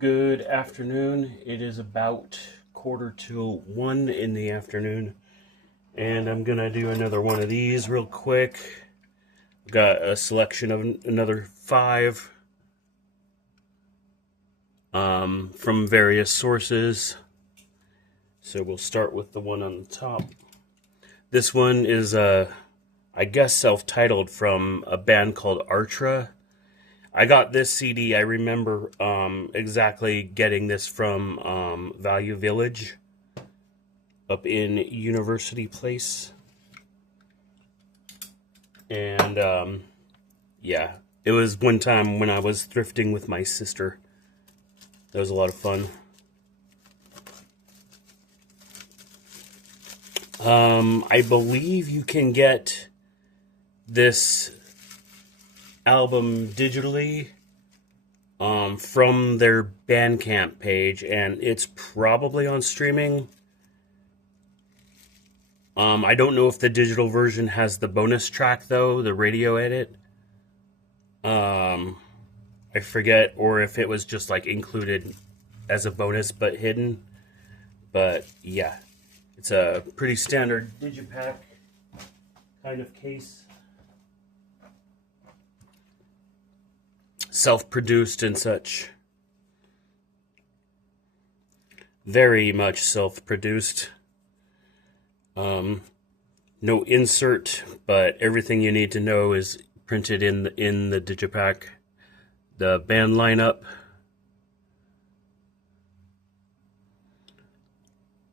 Good afternoon. It is about 1:15 in the afternoon, and I'm gonna do another one of these real quick. Got a selection of another five from various sources. So we'll start with the one on the top. This one is, I guess, self-titled from a band called Artra. I got this CD. I remember exactly getting this from Value Village up in University Place. And yeah, it was one time when I was thrifting with my sister. That was a lot of fun. I believe you can get this album digitally from their Bandcamp page, and it's probably on streaming. I don't know if the digital version has the bonus track though, the radio edit. I forget, or if it was just like included as a bonus but hidden. But yeah, it's a pretty standard digipack kind of case. Self-produced and such. Very much self-produced. No insert, but everything you need to know is printed in the digipack. The band lineup.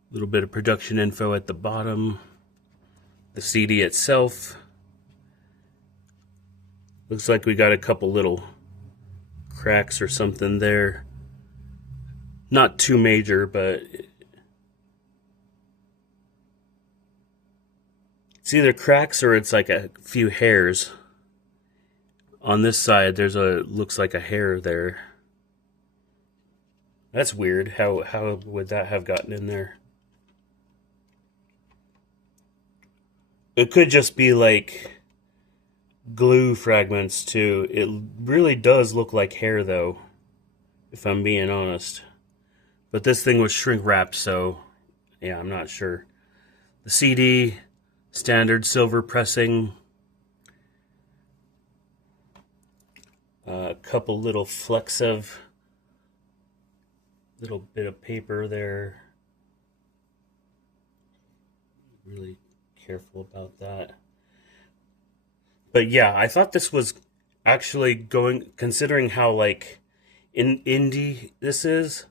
A little bit of production info at the bottom. The CD itself. Looks like we got a couple little cracks or something there. Not too major, but it's either cracks or it's like a few hairs. On this side, looks like a hair there. That's weird. How would that have gotten in there? It could just be like glue fragments too. It really does look like hair though, if I'm being honest. But this thing was shrink wrapped, so yeah, I'm not sure. The CD, standard silver pressing. A couple little flecks of little bit of paper there. Really careful about that. But yeah, I thought this was actually considering how like indie this is,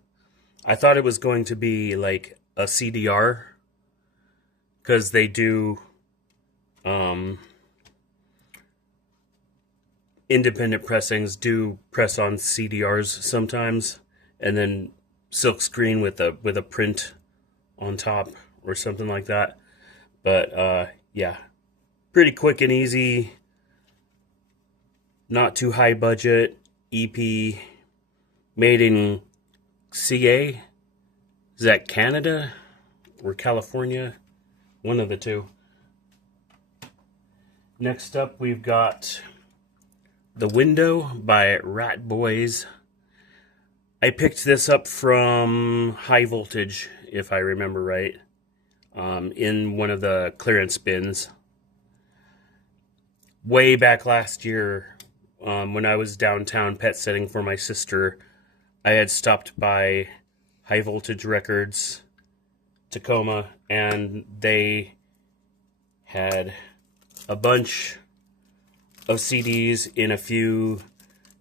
I thought it was going to be like a CDR, because they do independent pressings do press on CDRs sometimes, and then silk screen with a print on top or something like that. But yeah, pretty quick and easy, not too high budget EP, made in CA. Is that Canada or California? One of the two. Next up, we've got The Window by Rat Boys. I picked this up from High Voltage, if I remember right, in one of the clearance bins. Way back last year, when I was downtown pet sitting for my sister, I had stopped by High Voltage Records, Tacoma, and they had a bunch of CDs in a few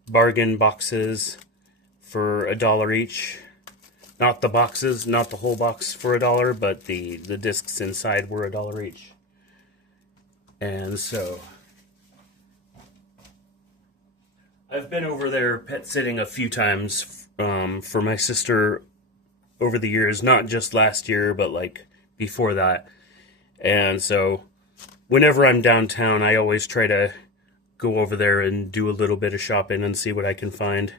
bargain boxes for $1 each. Not the boxes, not the whole box for $1, but the discs inside were $1 each. And so I've been over there pet sitting a few times for my sister over the years, not just last year, but like before that. And so whenever I'm downtown, I always try to go over there and do a little bit of shopping and see what I can find.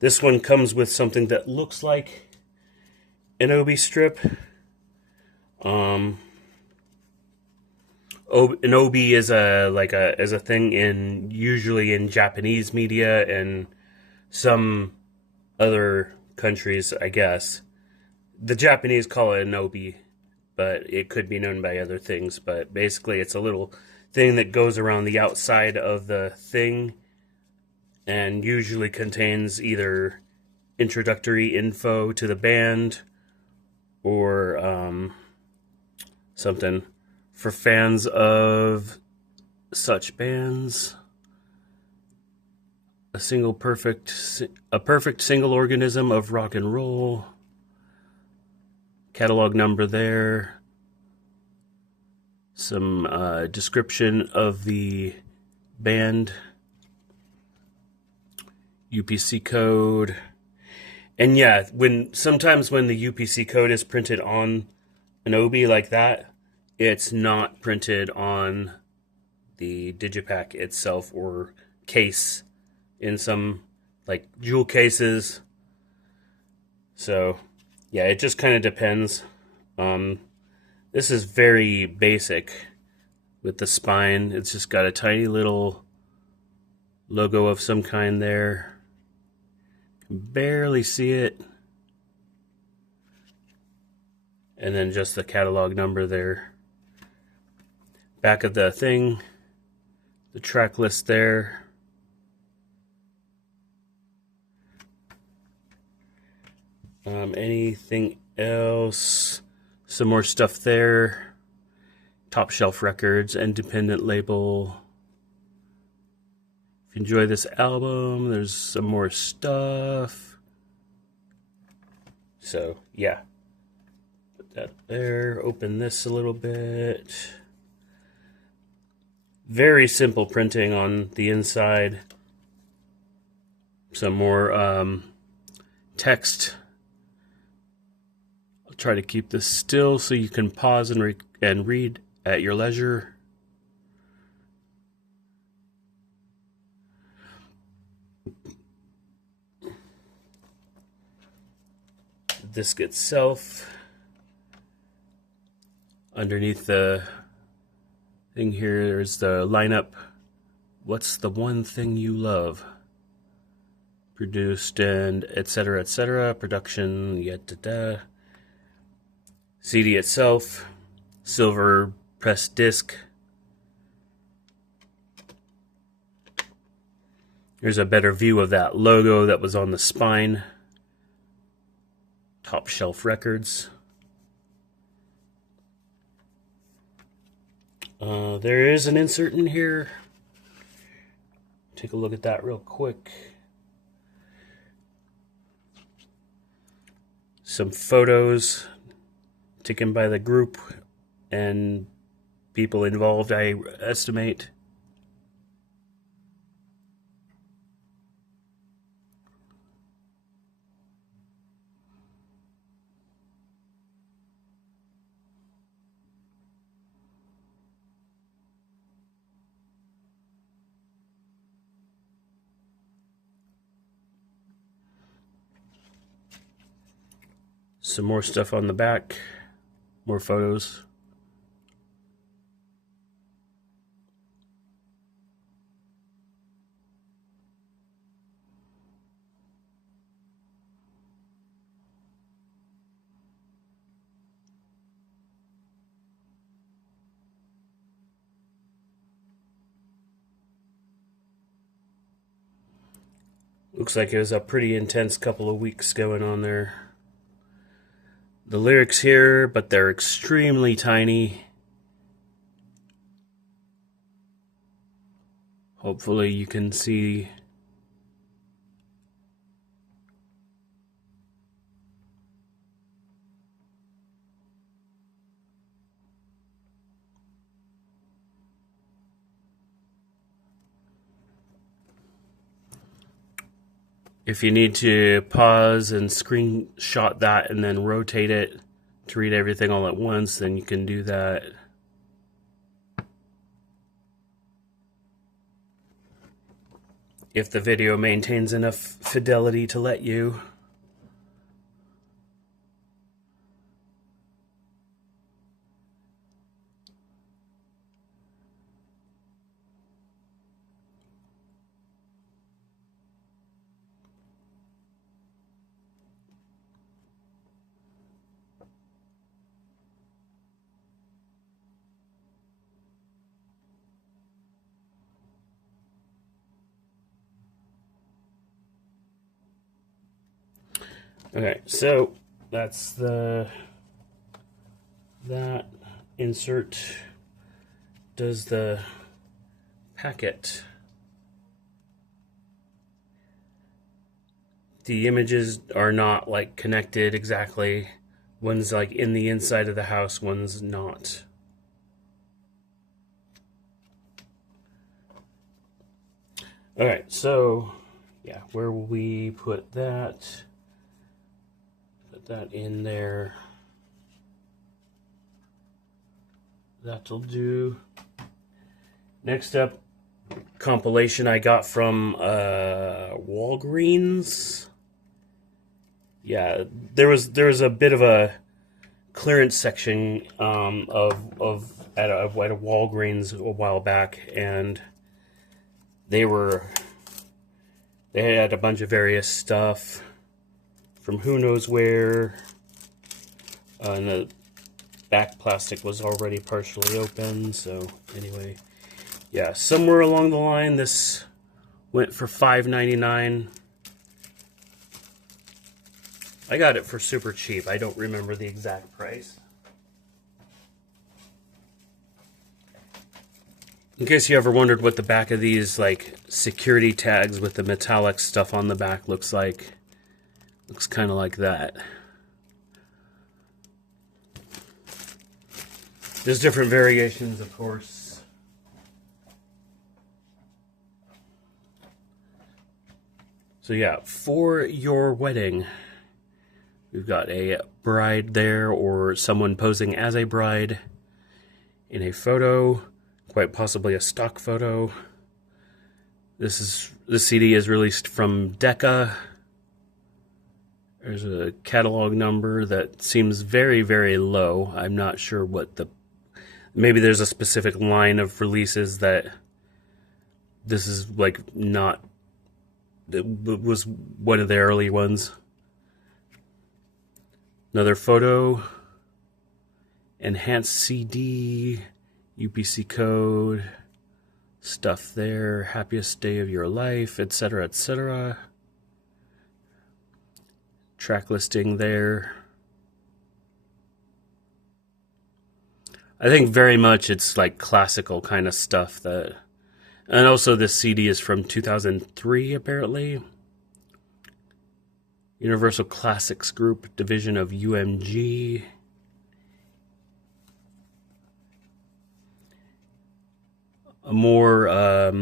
This one comes with something that looks like an Obi strip. An Obi is a thing usually in Japanese media and some other countries, I guess. The Japanese call it an obi, but it could be known by other things. But basically, it's a little thing that goes around the outside of the thing and usually contains either introductory info to the band or something for fans of such bands. A perfect single organism of rock and roll. Catalog number there. Some description of the band. UPC code. And yeah, sometimes when the UPC code is printed on an obi like that, it's not printed on the digipack itself or case in some like jewel cases. So yeah, it just kind of depends. This is very basic with the spine. It's just got a tiny little logo of some kind there. Can barely see it. And then just the catalog number there. Back of the thing, the track list there. Anything else? Some more stuff there. Top Shelf Records, independent label. If you enjoy this album, there's some more stuff. So, yeah. Put that there. Open this a little bit. Very simple printing on the inside. Some more text. I'll try to keep this still so you can pause and read at your leisure. Disc itself. Underneath the thing here, there's the lineup. What's the one thing you love? Produced and etc. etc. Production, yada. CD itself, silver pressed disc. Here's a better view of that logo that was on the spine. Top Shelf Records. There is an insert in here. Take a look at that real quick. Some photos taken by the group and people involved, I estimate. Some more stuff on the back, more photos. Looks like it was a pretty intense couple of weeks going on there. The lyrics here, but they're extremely tiny. Hopefully you can see. If you need to pause and screenshot that and then rotate it to read everything all at once, then you can do that. If the video maintains enough fidelity to let you. Okay, so that's that insert does the packet. The images are not like connected exactly. One's like in the inside of the house, one's not. Alright, so yeah, where will we put that? Put that in there. That'll do. Next up, compilation I got from Walgreens. Yeah, there was a bit of a clearance section at a Walgreens a while back, and they had a bunch of various stuff from who knows where, and the back plastic was already partially open. So anyway, yeah, somewhere along the line this went for $5.99. I got it for super cheap. I don't remember the exact price. In case you ever wondered what the back of these like security tags with the metallic stuff on the back looks like, looks kind of like that. There's different variations, of course. So yeah, for your wedding, we've got a bride there or someone posing as a bride in a photo, quite possibly a stock photo. The CD is released from Decca. There's a catalog number that seems very, very low. I'm not sure what maybe there's a specific line of releases that this is like not, it was one of the early ones. Another photo, enhanced CD, UPC code, stuff there, happiest day of your life, etc., etc. Track listing there. I think very much it's like classical kind of stuff that, and also this CD is from 2003 apparently. Universal Classics Group, division of UMG. A more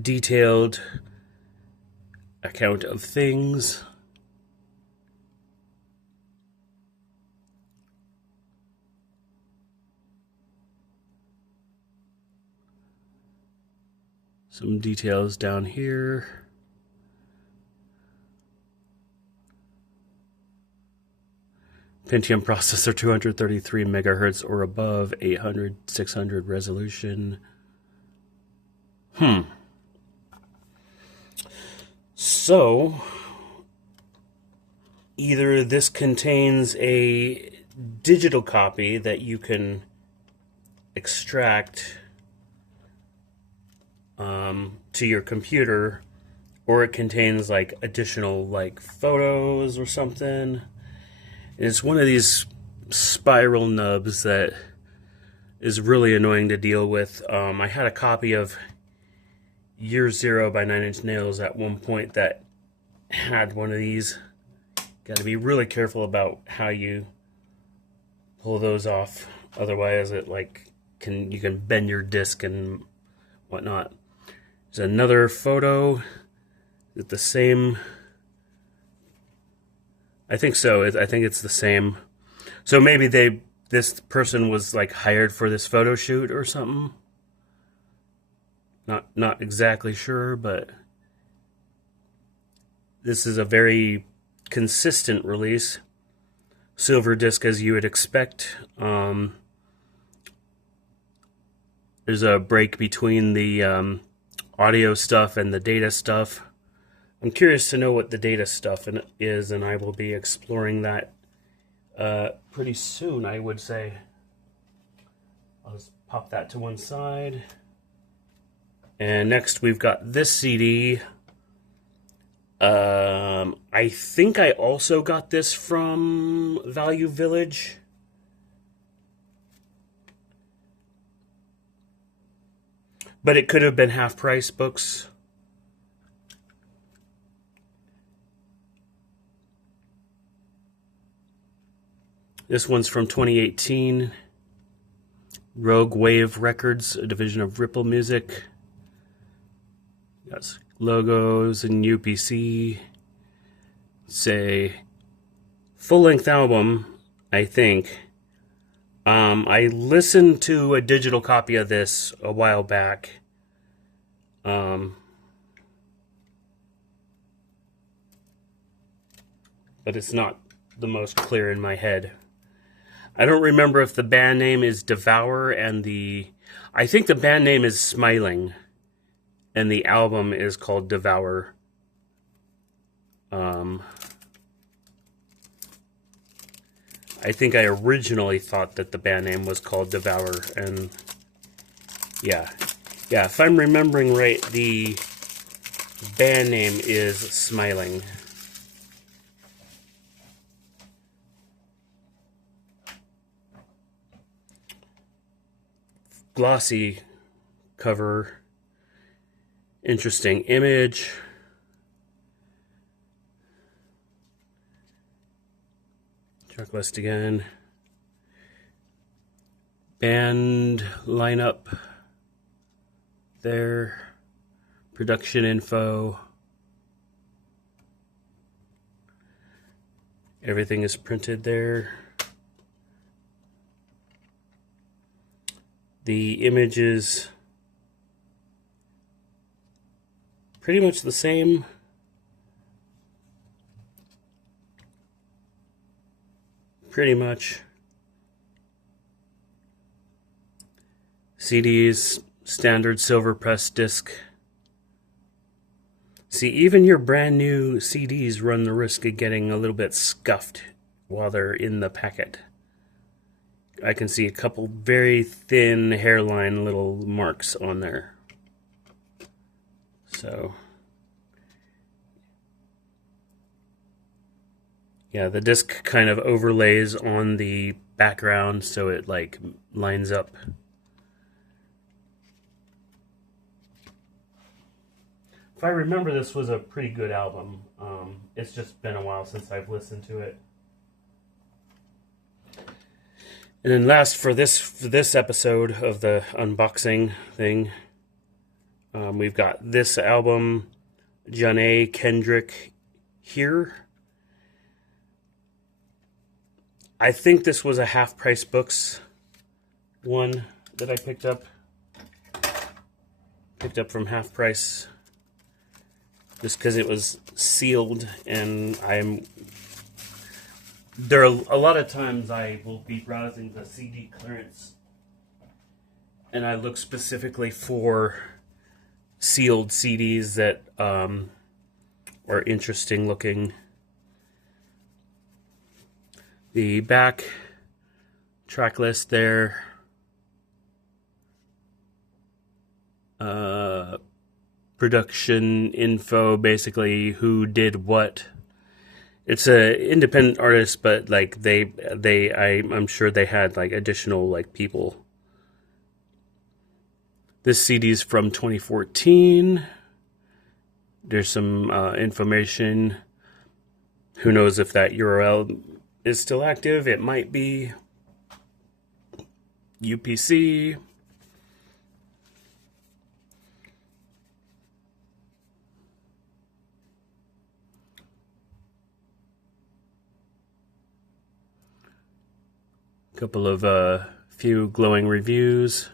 detailed account of things. Some details down here. Pentium processor, 233 megahertz or above, 800, 600 resolution. So, either this contains a digital copy that you can extract to your computer, or it contains like additional like photos or something. It's one of these spiral nubs that is really annoying to deal with. I had a copy of Year Zero by Nine Inch Nails at one point that had one of these. Got to be really careful about how you pull those off, otherwise it like you can bend your disc and whatnot. There's another photo with the same. I think so. I think it's the same. So maybe this person was like hired for this photo shoot or something. Not exactly sure, but this is a very consistent release. Silver disc as you would expect. There's a break between the audio stuff and the data stuff. I'm curious to know what the data stuff is, and I will be exploring that pretty soon, I would say. I'll just pop that to one side. And next we've got this CD. I think I also got this from Value Village. But it could have been half price books. This one's from 2018. Rogue Wave Records, a division of Ripple Music. Got logos and UPC. It's a full-length album, I think. I listened to a digital copy of this a while back. But it's not the most clear in my head. I don't remember if the band name is Devour and I think the band name is Smiling and the album is called Devour. I think I originally thought that the band name was called Devour, and yeah, if I'm remembering right, the band name is Smiling. Glossy cover, interesting image. Track list again. Band lineup there. Production info. Everything is printed there. The image is pretty much the same. Pretty much. CDs, standard silver press disc. See, even your brand new CDs run the risk of getting a little bit scuffed while they're in the packet. I can see a couple very thin hairline little marks on there. So, yeah, the disc kind of overlays on the background so it like lines up. If I remember, this was a pretty good album. It's just been a while since I've listened to it. And then last for this episode of the unboxing thing, we've got this album, Janae Kendrick Here. I think this was a half price books one that I picked up. Picked up from half price just because it was sealed, and there are a lot of times I will be browsing the CD clearance and I look specifically for sealed CDs that are interesting looking. The back track list there. Production info, basically who did what. It's a independent artist, but like I'm sure they had like additional like people. This CD is from 2014. There's some information. Who knows if that URL is still active? It might be. UPC. Couple of few glowing reviews.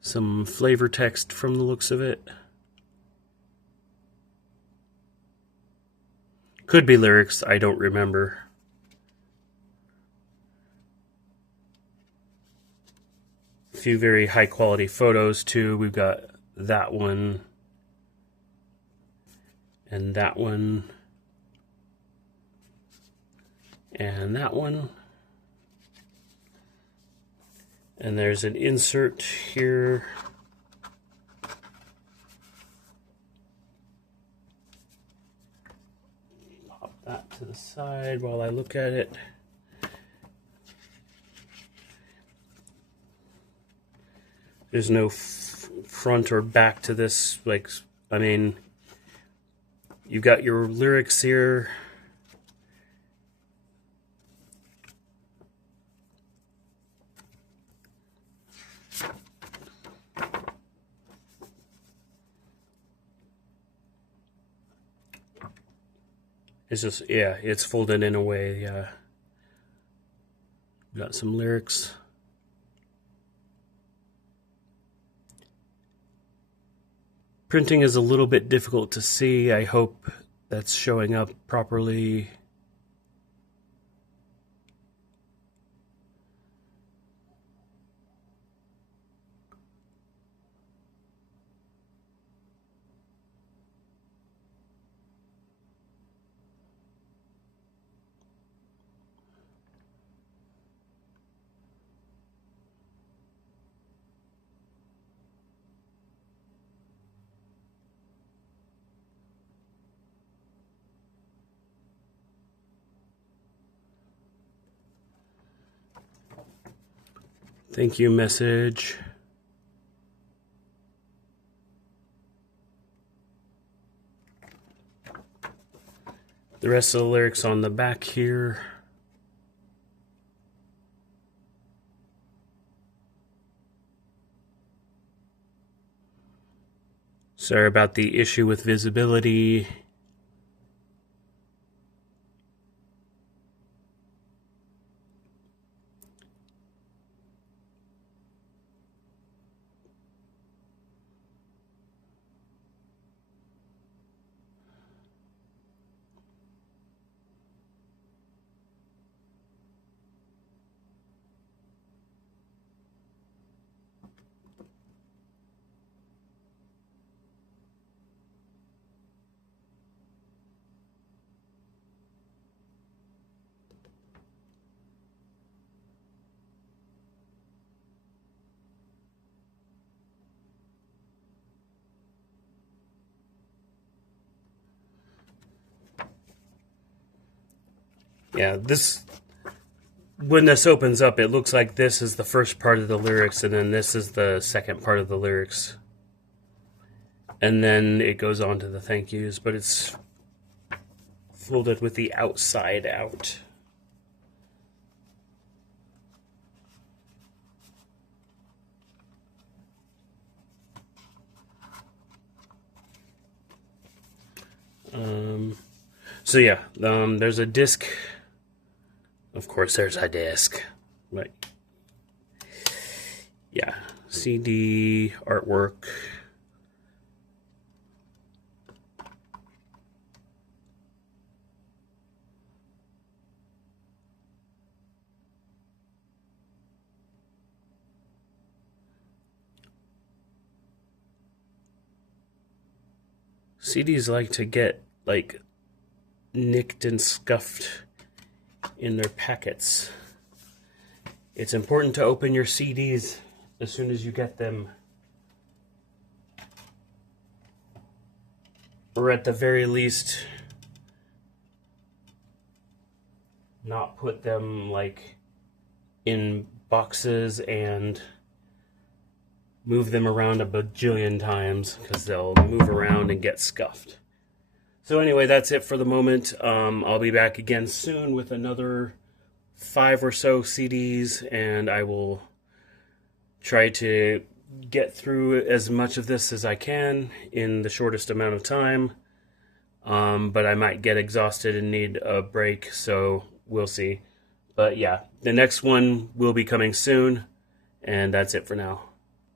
Some flavor text from the looks of it. Could be lyrics, I don't remember. A few very high quality photos too. We've got that one. And that one. And that one. And there's an insert here. Pop that to the side while I look at it. There's no front or back to this. Like, I mean, you've got your lyrics here. It's just, yeah, it's folded in a way, yeah. Got some lyrics. Printing is a little bit difficult to see. I hope that's showing up properly. Thank you message. The rest of the lyrics on the back here. Sorry about the issue with visibility. Yeah, when this opens up, it looks like this is the first part of the lyrics, and then this is the second part of the lyrics. And then it goes on to the thank yous, but it's folded with the outside out. So yeah, there's a disc. Of course, there's a disc. Right. Yeah, CD, artwork. CDs like to get, like, nicked and scuffed in their packets. It's important to open your CDs as soon as you get them, or at the very least not put them like in boxes and move them around a bajillion times, because they'll move around and get scuffed. So anyway, that's it for the moment. I'll be back again soon with another 5 or so CDs, and I will try to get through as much of this as I can in the shortest amount of time. But I might get exhausted and need a break, so we'll see. But yeah, the next one will be coming soon, and that's it for now.